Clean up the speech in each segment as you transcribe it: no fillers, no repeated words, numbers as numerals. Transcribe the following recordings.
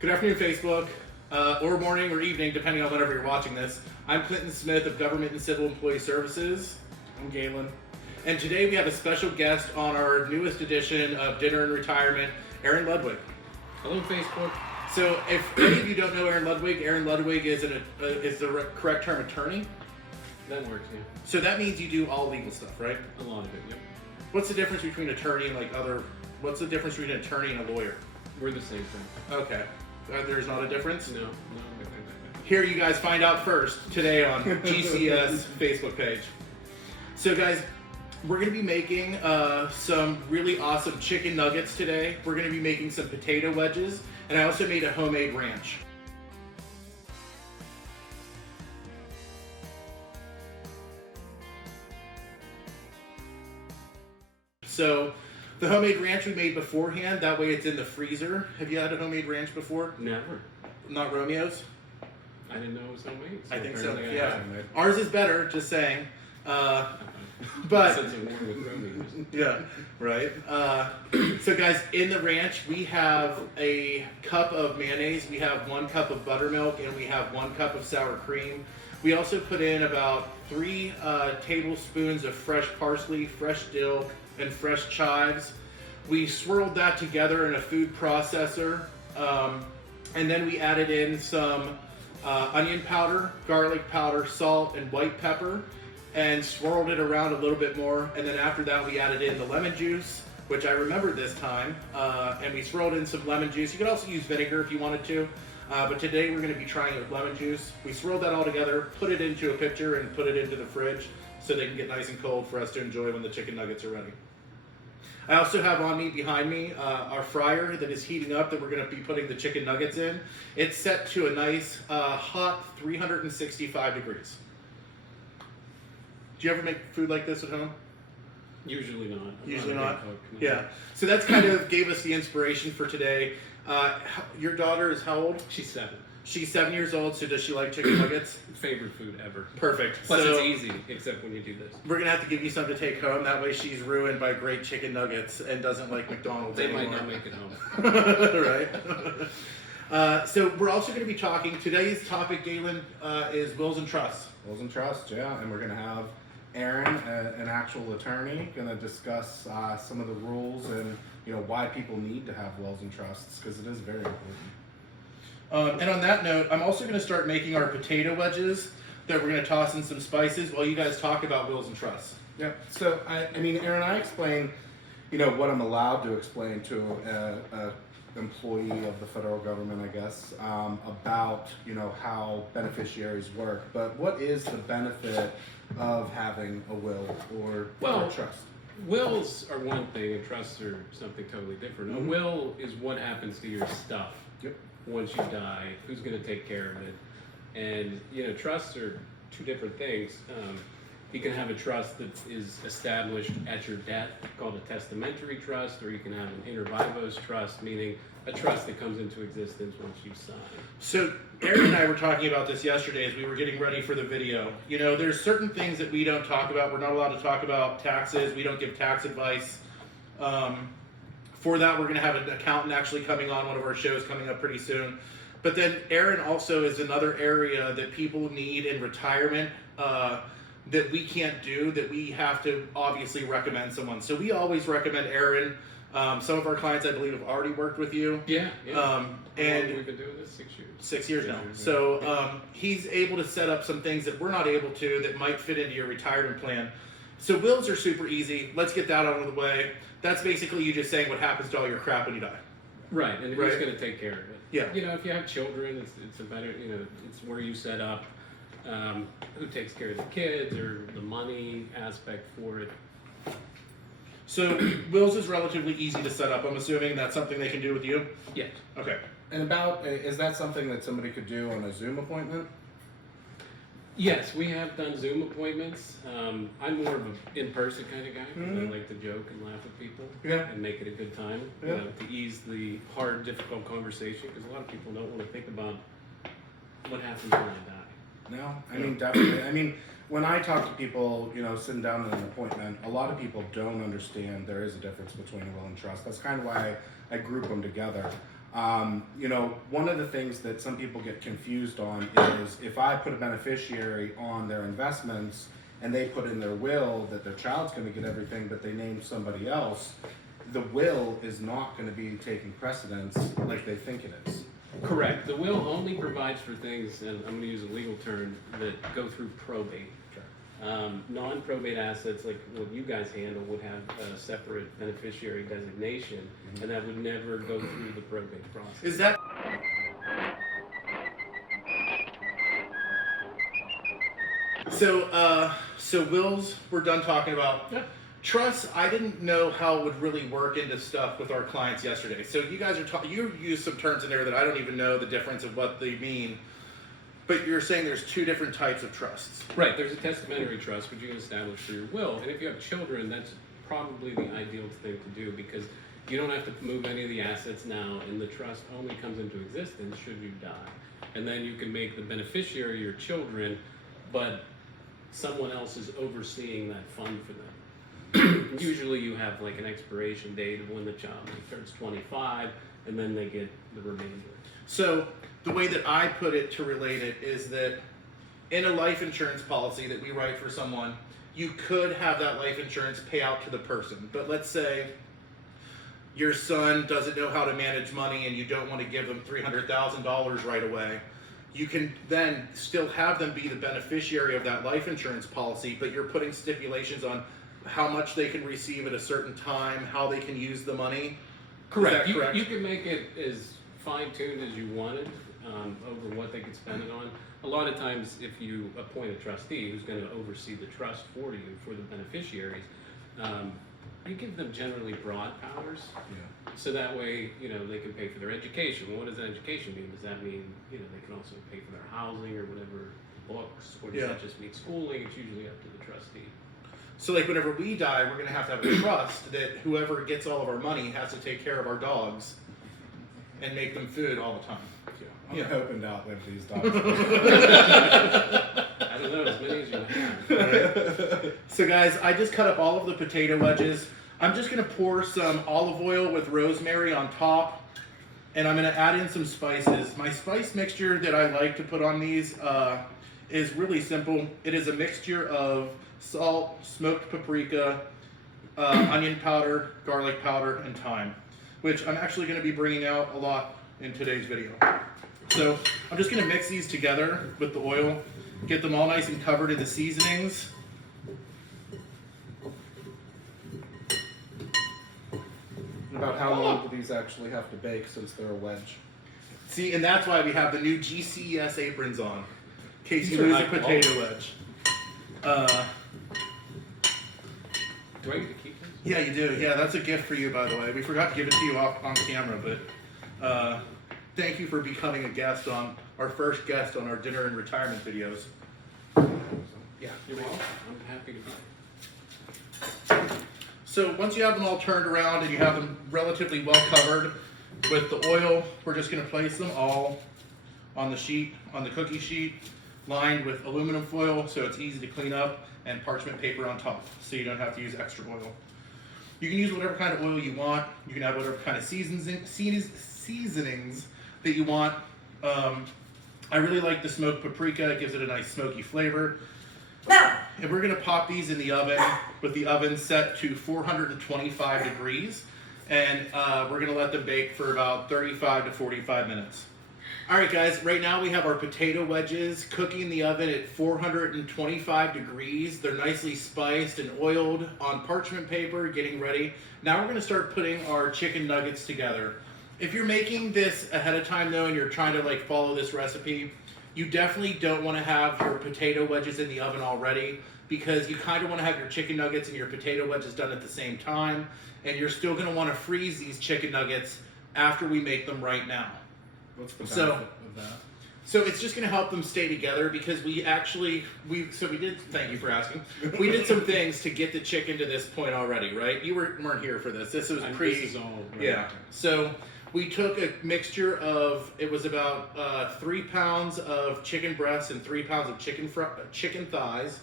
Good afternoon, Facebook, or morning or evening, depending on whenever you're watching this. I'm Clinton Smith of Government and Civil Employee Services. I'm Galen. And today we have a special guest on our newest edition of Dinner and Retirement, Aaron Ludwig. Hello, Facebook. So if any of you don't know Aaron Ludwig is the correct term attorney. That works, yeah. So that means you do all legal stuff, right? A lot of it, yep. What's the difference between attorney and what's the difference between an attorney and a lawyer? We're the same thing. Okay. There's not a difference? No. Here you guys find out first today on GCES Facebook page. So guys, we're going to be making some really awesome chicken nuggets today. We're going to be making some potato wedges, and I also made a homemade ranch. So the homemade ranch we made beforehand, that way it's in the freezer. Have you had a homemade ranch before? Never. Not Romeo's? I didn't know it was homemade. I think so, apparently yeah. have it. Ours is better, just saying. But Since it won with Romeo's. yeah, right. So guys, in the ranch we have a cup of mayonnaise, we have 1 cup of buttermilk, and we have 1 cup of sour cream. We also put in about 3 tablespoons of fresh parsley, fresh dill, and fresh chives. We swirled that together in a food processor, and then we added in some onion powder, garlic powder, salt, and white pepper, and swirled it around a little bit more. And then after that, we added in the lemon juice, which I remembered this time, and we swirled in some lemon juice. You could also use vinegar if you wanted to, but today we're going to be trying it with lemon juice. We swirled that all together, put it into a pitcher, and put it into the fridge so they can get nice and cold for us to enjoy when the chicken nuggets are ready. I also have on me, behind me, our fryer that is heating up that we're going to be putting the chicken nuggets in. It's set to a nice, hot 365 degrees. Do you ever make food like this at home? Usually not. Usually I'm a not? good cook, no. Yeah. So that's kind of gave us the inspiration for today. Your daughter is how old? She's 7. She's 7 years old, so does she like chicken nuggets? Favorite food ever. Perfect. Plus so it's easy, except when you do this. we're going to have to give you some to take home. That way she's ruined by great chicken nuggets and doesn't like McDonald's They anymore. might not make it home. Right. So we're also going to be talking, today's topic, Galen, is wills and trusts. Wills and trusts, yeah, and we're going to have Aaron, an actual attorney, going to discuss some of the rules and why people need to have wills and trusts, because it is very important. And on that note, I'm also going to start making our potato wedges that we're going to toss in some spices while you guys talk about wills and trusts. Yeah. So Aaron, I explain, what I'm allowed to explain to a employee of the federal government, I guess, about how beneficiaries work. But what is the benefit of having a will or a trust? Wills are one thing and trusts are something totally different. Mm-hmm. A will is what happens to your stuff. Yep. Once you die, who's going to take care of it? And trusts are 2 different things. You can have a trust that is established at your death, called a testamentary trust, or you can have an inter vivos trust, meaning a trust that comes into existence once you sign. So Aaron and I were talking about this yesterday as we were getting ready for the video. There's certain things that we don't talk about. We're not allowed to talk about taxes. We don't give tax advice. For that, we're going to have an accountant actually coming on one of our shows coming up pretty soon. But then Aaron also is another area that people need in retirement that we can't do, that we have to obviously recommend someone. So we always recommend Aaron. Some of our clients, I believe, have already worked with you. Yeah. And we've been doing this 6 years. 6 years now. So he's able to set up some things that we're not able to that might fit into your retirement plan. So wills are super easy. Let's get that out of the way. That's basically you just saying what happens to all your crap when you die. Right, and who's going to take care of it? Yeah. If you have children, it's a better, it's where you set up who takes care of the kids or the money aspect for it. So wills is relatively easy to set up. I'm assuming that's something they can do with you? Yes. Okay. And is that something that somebody could do on a Zoom appointment? Yes, we have done Zoom appointments. I'm more of an in-person kind of guy because I like to joke and laugh at people and make it a good time to ease the hard, difficult conversation because a lot of people don't want to think about what happens when I die. No, I mean, definitely. I mean, when I talk to people, sitting down in an appointment, a lot of people don't understand there is a difference between a will and trust. That's kind of why I group them together. You know, one of the things that some people get confused on is if I put a beneficiary on their investments and they put in their will that their child's going to get everything, but they name somebody else, the will is not going to be taking precedence like they think it is. Correct. The will only provides for things, and I'm going to use a legal term, that go through probate. Non-probate assets, like what you guys handle, would have a separate beneficiary designation, and that would never go through the probate process. Is that so wills we're done talking about. Yep. Trusts, I didn't know how it would really work into stuff with our clients yesterday. So you guys are you use some terms in there that I don't even know the difference of what they mean. But you're saying there's two different types of trusts. Right, there's a testamentary trust which you can establish through your will, and if you have children, that's probably the ideal thing to do because you don't have to move any of the assets now, and the trust only comes into existence should you die. And then you can make the beneficiary your children, but someone else is overseeing that fund for them. Usually you have like an expiration date of when the child turns 25, and then they get the remainder. So the way that I put it to relate it is that in a life insurance policy that we write for someone, you could have that life insurance pay out to the person. But let's say your son doesn't know how to manage money and you don't want to give them $300,000 right away. You can then still have them be the beneficiary of that life insurance policy, but you're putting stipulations on how much they can receive at a certain time, how they can use the money. Correct. Is that correct? You can make it as fine-tuned as you wanted over what they could spend it on. A lot of times, if you appoint a trustee who's going to oversee the trust for you, for the beneficiaries, you give them generally broad powers. Yeah. So that way, you know, they can pay for their education. What does education mean? Does that mean, you know, they can also pay for their housing or whatever, books, or does that just mean schooling? It's usually up to the trustee. So like whenever we die, we're gonna have a trust that whoever gets all of our money has to take care of our dogs and make them food all the time. I'm hoping to outlive these dogs. I don't know, as many as you have. Right. So guys, I just cut up all of the potato wedges. I'm just gonna pour some olive oil with rosemary on top, and I'm gonna add in some spices. My spice mixture that I like to put on these is really simple. It is a mixture of salt, smoked paprika, onion powder, garlic powder, and thyme, which I'm actually going to be bringing out a lot in today's video. So I'm just going to mix these together with the oil, get them all nice and covered in the seasonings. About how long do these actually have to bake since they're a wedge? See, and that's why we have the new GCES aprons on, in case you These are lose a high potato quality. wedge. Do I get to keep this? Yeah, you do. Yeah, that's a gift for you, by the way. We forgot to give it to you on camera, but thank you for becoming a guest on our first guest on our dinner and retirement videos. Yeah. You're welcome. I'm happy to be here. So once you have them all turned around and you have them relatively well covered with the oil, we're just going to place them all on the sheet, on the cookie sheet, lined with aluminum foil so it's easy to clean up, and parchment paper on top so you don't have to use extra oil. You can use whatever kind of oil you want. You can add whatever kind of seasonings that you want. I really like the smoked paprika. It gives it a nice smoky flavor. And we're going to pop these in the oven with the oven set to 425 degrees. And we're going to let them bake for about 35 to 45 minutes. All right, guys, right now we have our potato wedges cooking in the oven at 425 degrees. They're nicely spiced and oiled on parchment paper, getting ready. Now we're going to start putting our chicken nuggets together. If you're making this ahead of time, though, and you're trying to like follow this recipe, you definitely don't want to have your potato wedges in the oven already, because you kind of want to have your chicken nuggets and your potato wedges done at the same time, and you're still going to want to freeze these chicken nuggets after we make them right now. What's the benefit of that? So it's just going to help them stay together, because we did, thank you for asking, we did some things to get the chicken to this point already, right? You weren't here for this. This was This is all right. Yeah. So we took a mixture of, it was about 3 pounds of chicken breasts and 3 pounds of chicken thighs.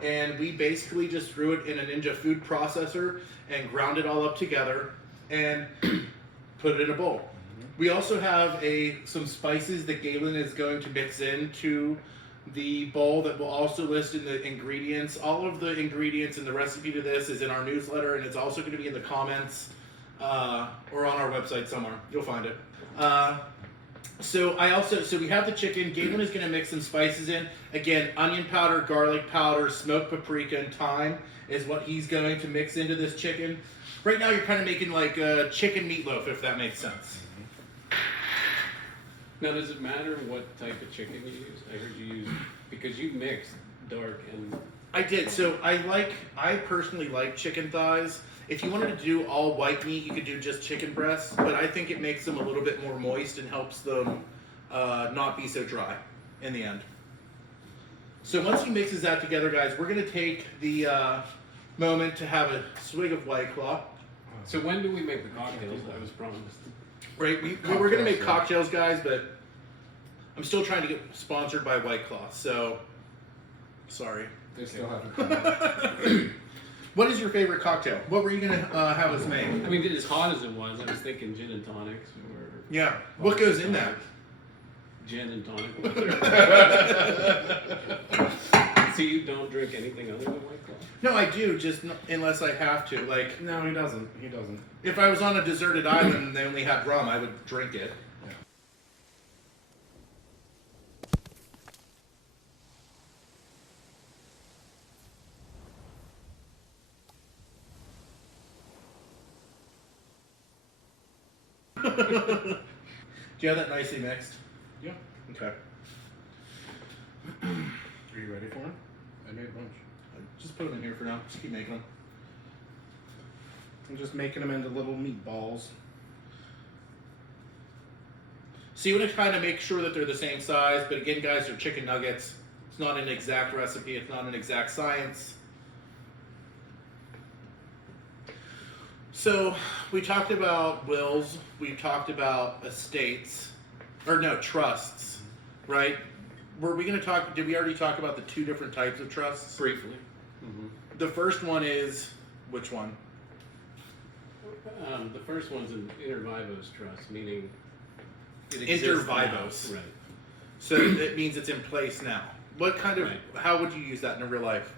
And we basically just threw it in a Ninja food processor and ground it all up together and put it in a bowl. We also have some spices that Galen is going to mix into the bowl that will also list in the ingredients. All of the ingredients and the recipe to this is in our newsletter, and it's also going to be in the comments or on our website somewhere. You'll find it. So we have the chicken. Galen is going to mix some spices in. Again, onion powder, garlic powder, smoked paprika, and thyme is what he's going to mix into this chicken. Right now, you're kind of making like a chicken meatloaf, if that makes sense. Now, does it matter what type of chicken you use? I heard you use, because you mixed dark and... I did. So I personally like chicken thighs. If you wanted to do all white meat, you could do just chicken breasts, but I think it makes them a little bit more moist and helps them not be so dry in the end. So once he mixes that together, guys, we're going to take the moment to have a swig of White Claw. So when do we make the cocktails I was promised? Right, we're going to make cocktails, guys, but I'm still trying to get sponsored by White Claw, so sorry. They still haven't come out. What is your favorite cocktail? What were you going to have us make? I mean, as hot as it was, I was thinking gin and tonics or... Yeah, what goes in that? Gin and tonic. So you don't drink anything other than White Claw? No, I do, just unless I have to. Like, No, he doesn't. He doesn't. if I was on a deserted island and they only had rum, I would drink it. Do you have that nicely mixed? Yeah. Okay. Are you ready for him? I made a bunch. Just put them in here for now. Just keep making them. I'm just making them into little meatballs. So you want to kind of make sure that they're the same size, but again, guys, they're chicken nuggets. It's not an exact recipe. It's not an exact science. So we talked about wills. We talked about estates, or no, trusts, right? Were we going to talk? Did we already talk about the two different types of trusts? Briefly. The first one is which one? The first one's an inter vivos trust, meaning it Inter exists now. vivos. Right. So it means it's in place now. What kind of? Right. How would you use that in real life?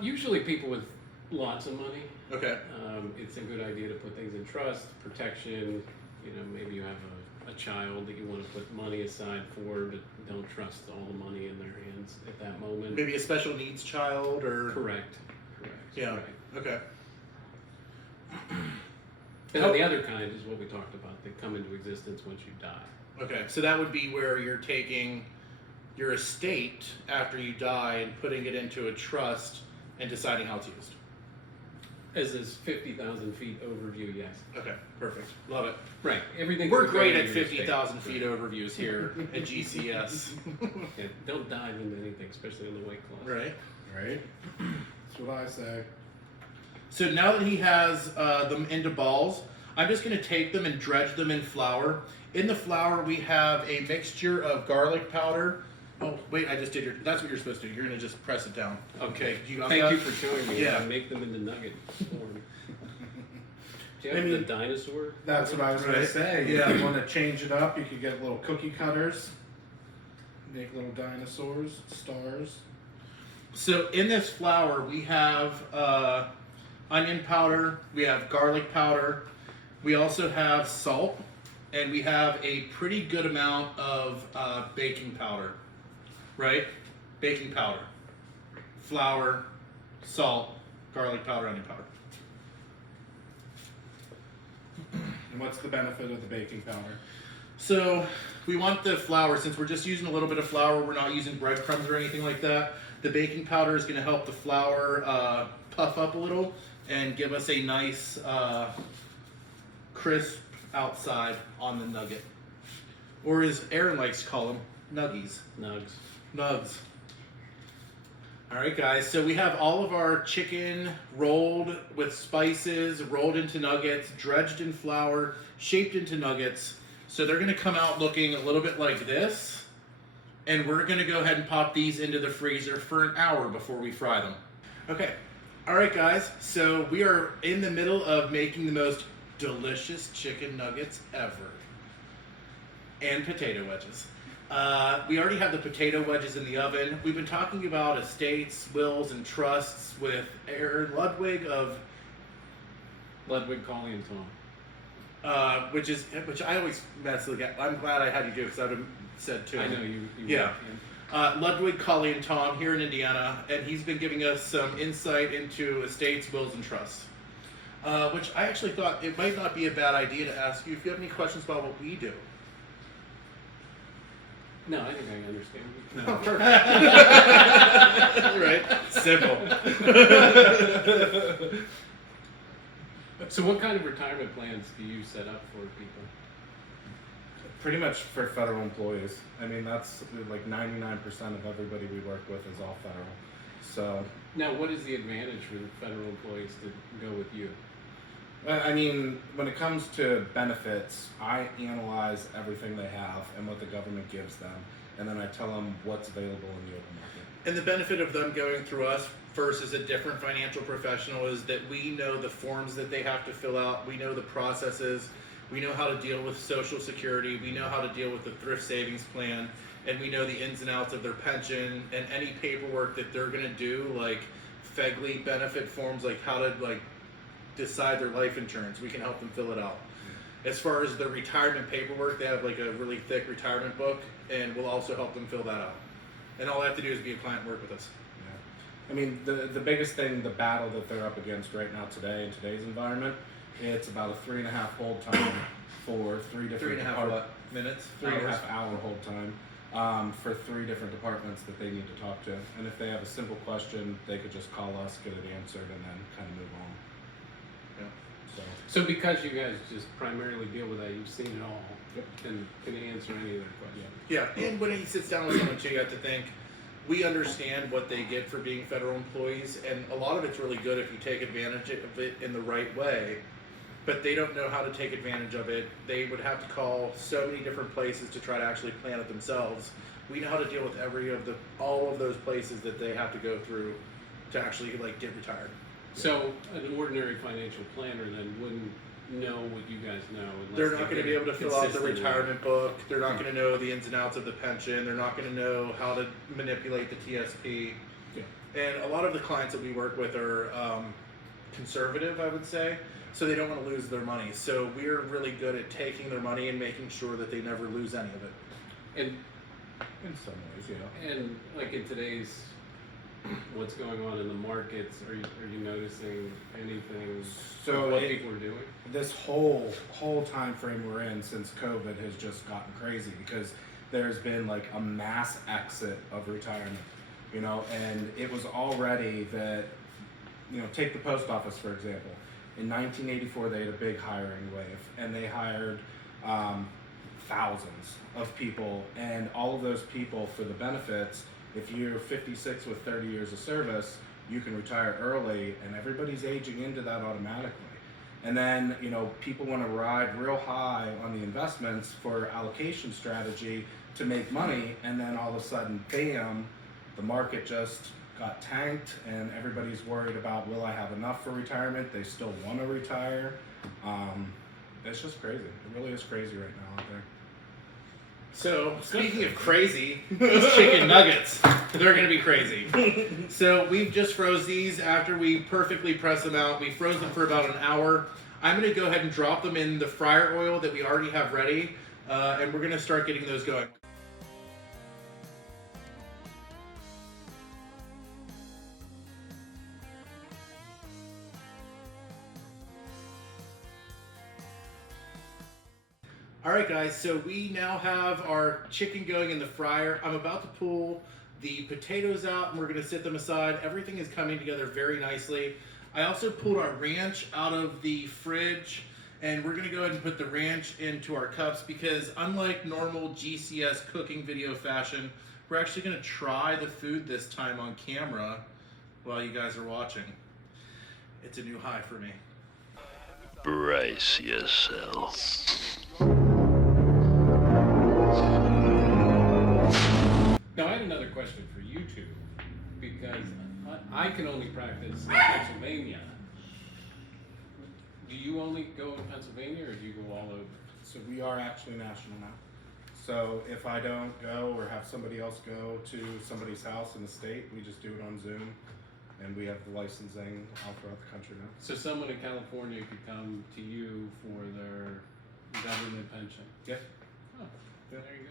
Usually people with lots of money. Okay. It's a good idea to put things in trust, protection. You know, maybe you have a child that you want to put money aside for, but don't trust all the money in their hands at that moment. Maybe a special needs child, or Correct. yeah. Right. Okay. And then the other kind is what we talked about. They come into existence once you die. Okay. So that would be where you're taking your estate after you die and putting it into a trust and deciding how it's used. As this 50,000 feet overview, yes. Okay. Perfect. Love it. Right. Everything. We're can go great into at your 50,000 estate. feet overviews here at GCES. Yeah, don't dive into anything, especially in the White Claw. Right. Right? That's what I say. So now that he has them into balls, I'm just going to take them and dredge them in flour. In the flour, we have a mixture of garlic powder. Oh, wait, I just did your... That's what you're supposed to do. You're going to just press it down. Okay. You got Thank that? you for showing me Yeah. how to make them into nugget form. Do you I have mean, the dinosaur? That's what I was going Right. to say. Yeah. If you want to change it up, you could get little cookie cutters. Make little dinosaurs, stars. So in this flour, we have onion powder, we have garlic powder, we also have salt, and we have a pretty good amount of baking powder, right? Baking powder, flour, salt, garlic powder, onion powder. And what's the benefit of the baking powder? So we want the flour, since we're just using a little bit of flour, we're not using breadcrumbs or anything like that. The baking powder is going to help the flour puff up a little and give us a nice crisp outside on the nugget. Or as Aaron likes to call them, nuggies. Nugz. Nugz. Alright guys, so we have all of our chicken rolled with spices, rolled into nuggets, dredged in flour, shaped into nuggets. So they're going to come out looking a little bit like this. And we're going to go ahead and pop these into the freezer for an hour before we fry them. Okay. Alright guys, so we are in the middle of making the most delicious chicken nuggets ever. And potato wedges. We already have the potato wedges in the oven. We've been talking about estates, wills, and trusts with Aaron Ludwig of Ludwig, Collie, and Tom. which I always mess with. I'm glad I had you do it because I would have said too. I know you Yeah. would, Ludwig, Collie, and Tom here in Indiana, and he's been giving us some insight into estates, wills, and trusts. Which I actually thought it might not be a bad idea to ask you if you have any questions about what we do. No, I think I understand. Oh, perfect. Right? Simple. So what kind of retirement plans do you set up for people? Pretty much for federal employees. I mean, that's like 99% of everybody we work with is all federal. So, Now, what is the advantage for the federal employees to go with you? I mean, when it comes to benefits, I analyze everything they have and what the government gives them, and then I tell them what's available in the open market. And the benefit of them going through us versus a different financial professional is that we know the forms that they have to fill out, we know the processes, we know how to deal with Social Security, we know how to deal with the thrift savings plan, and we know the ins and outs of their pension and any paperwork that they're going to do, like FEGLI benefit forms, like how to decide their life insurance. We can help them fill it out. As far as the retirement paperwork, they have like a really thick retirement book, and we'll also help them fill that out. And all they have to do is be a client and work with us. Yeah. I mean, the biggest thing, the battle that they're up against right now today in today's environment, it's about a 3.5 hold time for three different 3.5 minutes? 3.5 hour hold time for 3 different departments that they need to talk to. And if they have a simple question, they could just call us, get it answered, and then kind of move on. So because you guys just primarily deal with that, you've seen it all, Yep. and can answer any of their questions. Yeah, and when he sits down with someone too, you have to think, we understand what they get for being federal employees, and a lot of it's really good if you take advantage of it in the right way, but they don't know how to take advantage of it. They would have to call so many different places to try to actually plan it themselves. We know how to deal with all of those places that they have to go through to actually get retired. So an ordinary financial planner then wouldn't know what you guys know. Unless They're not going to be able to fill out the consistently. retirement book. They're not going to know the ins and outs of the pension. They're not going to know how to manipulate the TSP. Yeah. And a lot of the clients that we work with are conservative, I would say, so they don't want to lose their money. So we're really good at taking their money and making sure that they never lose any of it. And In some ways, yeah. and like in today's what's going on in the markets, are you noticing anything So of what people are doing? This whole time frame we're in since COVID has just gotten crazy because there's been like a mass exit of retirement, and it was already that, take the post office for example. In 1984, they had a big hiring wave, and they hired thousands of people, and all of those people for the benefits. If you're 56 with 30 years of service, you can retire early, and everybody's aging into that automatically. And then, people want to ride real high on the investments for allocation strategy to make money, and then all of a sudden, bam, the market just got tanked, and everybody's worried about, will I have enough for retirement? They still want to retire. It's just crazy. It really is crazy right now out there. So, speaking of crazy, these chicken nuggets, they're going to be crazy. So, we've just froze these after we perfectly press them out. We froze them for about an hour. I'm going to go ahead and drop them in the fryer oil that we already have ready, and we're going to start getting those going. Alright guys, so we now have our chicken going in the fryer. I'm about to pull the potatoes out and we're going to sit them aside. Everything is coming together very nicely. I also pulled our ranch out of the fridge, and we're going to go ahead and put the ranch into our cups because unlike normal GCES cooking video fashion, we're actually going to try the food this time on camera while you guys are watching. It's a new high for me. Brace yourself. Now, I had another question for you two, because I can only practice in Pennsylvania. do you only go in Pennsylvania, or do you go all over? So we are actually national now. So if I don't go or have somebody else go to somebody's house in the state, we just do it on Zoom, and we have the licensing all throughout the country now. So someone in California could come to you for their government pension. Yep. Oh, Yeah. there you go.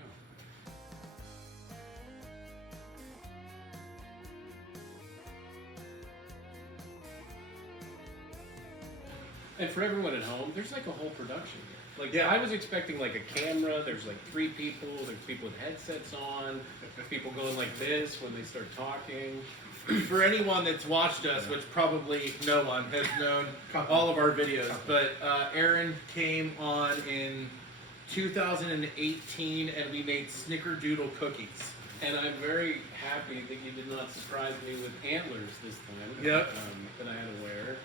And for everyone at home, there's like a whole production here. Like, Yeah. I was expecting like a camera. There's like 3 people. There's people with headsets on. There's people going like this when they start talking. For anyone that's watched us, which probably no one has known all of our videos, but Aaron came on in 2018 and we made snickerdoodle cookies. And I'm very happy that you did not surprise me with antlers this time. Yep. That I had to wear.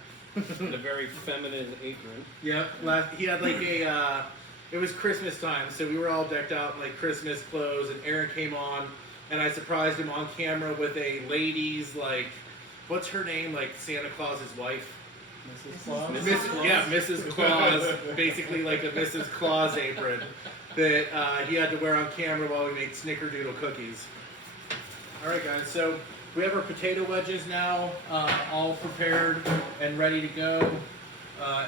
And a very feminine apron. Yep. He had like it was Christmas time, so we were all decked out in like Christmas clothes, and Aaron came on, and I surprised him on camera with a lady's like, what's her name? Like Santa Claus's wife. Mrs. Claus? Mrs. Claus, basically like a Mrs. Claus apron that he had to wear on camera while we made snickerdoodle cookies. All right, guys, so we have our potato wedges now all prepared and ready to go.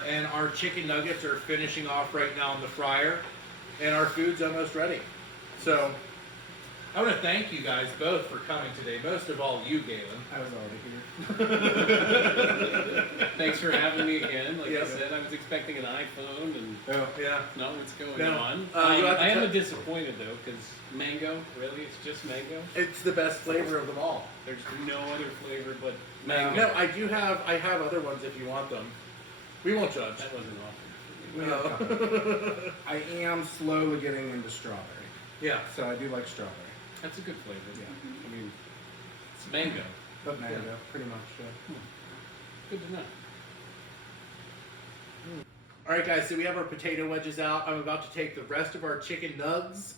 And our chicken nuggets are finishing off right now in the fryer. And our food's almost ready. So I want to thank you guys both for coming today. Most of all, you, Galen. I was already here. Thanks for having me again. Like Yep. I said, I was expecting an iPhone, and Oh, Yeah. no, what's going No. on? You have to I am cut- disappointed though, because mango, really, it's just mango. It's the best flavor of them all. There's no other flavor but mango. No, I have other ones if you want them. We won't judge. That wasn't awful. No. I am slowly getting into strawberry. Yeah. So I do like strawberry. That's a good flavor. Yeah. I mean, it's mango. But mango, pretty much. Yeah. Good to know. All right, guys. So we have our potato wedges out. I'm about to take the rest of our chicken nugs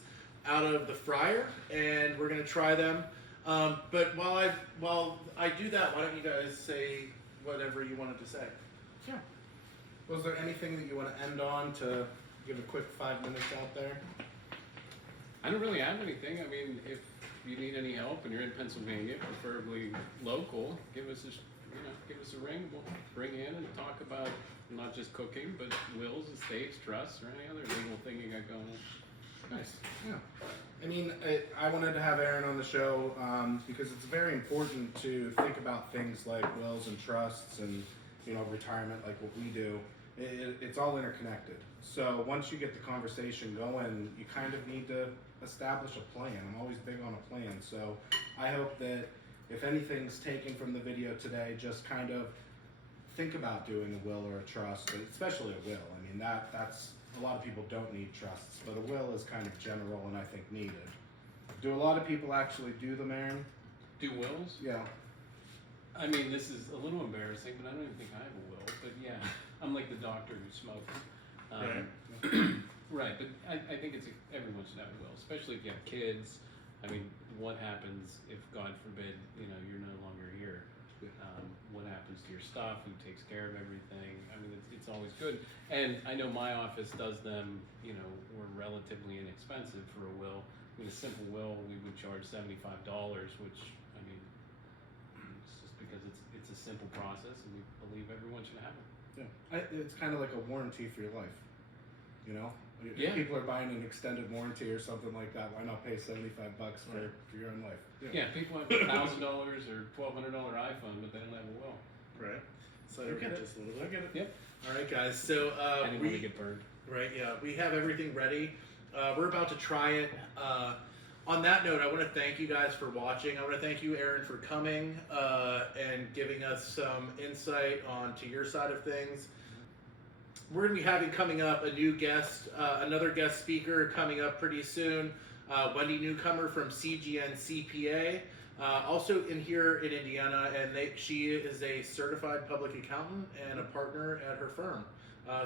out of the fryer, and we're gonna try them. But while I do that, why don't you guys say whatever you wanted to say? Sure. Was there anything that you want to end on to give a quick 5 minutes out there? I don't really have anything. I mean, if you need any help and you're in Pennsylvania, preferably local, give us a ring. We'll bring in and talk about not just cooking, but wills, estates, trusts, or any other legal thing you got going on. Nice. Yeah. I mean, I wanted to have Aaron on the show because it's very important to think about things like wills and trusts and retirement, like what we do. It's all interconnected. So once you get the conversation going, you kind of need to establish a plan. I'm always big on a plan. So I hope that if anything's taken from the video today, just kind of think about doing a will or a trust, especially a will. I mean, that's a lot of people don't need trusts, but a will is kind of general and I think needed. Do a lot of people actually do them, Aaron? Do wills? Yeah. I mean, this is a little embarrassing, but I don't even think I have a will. But yeah, I'm like the doctor who smokes. Right, but I think everyone should have a will, especially if you have kids. I mean, what happens if, God forbid, you're no longer here? What happens to your stuff? Who takes care of everything? I mean, it's always good. And I know my office does them. We're relatively inexpensive for a will. I mean, a simple will, we would charge $75, which I mean, it's just because it's a simple process, and we believe everyone should have it. Yeah. It's kind of like a warranty for your life. If Yeah. people are buying an extended warranty or something like that, why not pay $75 for your own life? Yeah, people have $1,000 or $1,200 iPhone, but they don't have a will. Right. So I get it. just a little bit. I get it. Yep. All right, guys. So I didn't want to get burned. Right, yeah. We have everything ready. We're about to try it. On that note, I want to thank you guys for watching. I want to thank you, Aaron, for coming and giving us some insight onto your side of things. We're going to be having coming up a new guest, another guest speaker coming up pretty soon. Wendy Newcomer from CGN CPA, also in here in Indiana, and she is a certified public accountant and a partner at her firm.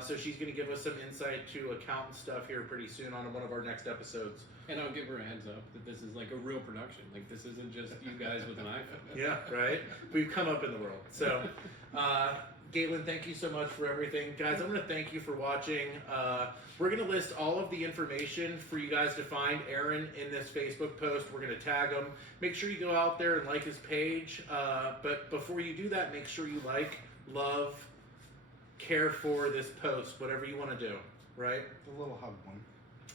So she's going to give us some insight to accountant stuff here pretty soon on one of our next episodes. And I'll give her a heads up that this is like a real production. Like, this isn't just you guys with an iPhone. Yeah, right? We've come up in the world. So Galen, thank you so much for everything. Guys, I'm going to thank you for watching. We're going to list all of the information for you guys to find Aaron in this Facebook post. We're going to tag him. Make sure you go out there and like his page. But before you do that, make sure you like, love, care for this post, whatever you want to do, right? The little hug one.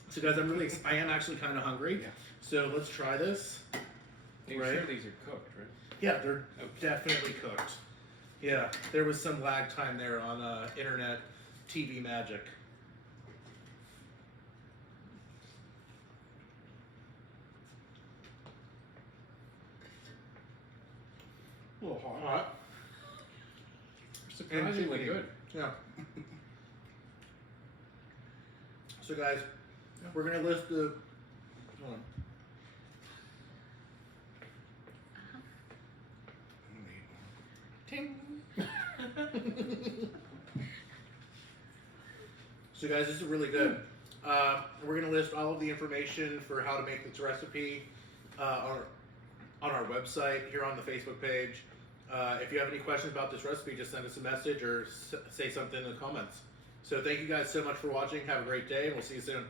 So guys, I am actually kind of hungry. Yeah. So let's try this. Are you sure these are cooked, right? Yeah, they're Okay. definitely cooked. Yeah, there was some lag time there on internet TV magic. A little hot. Hot. Surprisingly good. Yeah. So guys, we're gonna list the. Hold on. Ting. So guys, this is really good. We're gonna list all of the information for how to make this recipe on our website here on the Facebook page. If you have any questions about this recipe, just send us a message or say something in the comments. So thank you guys so much for watching. Have a great day, and we'll see you soon.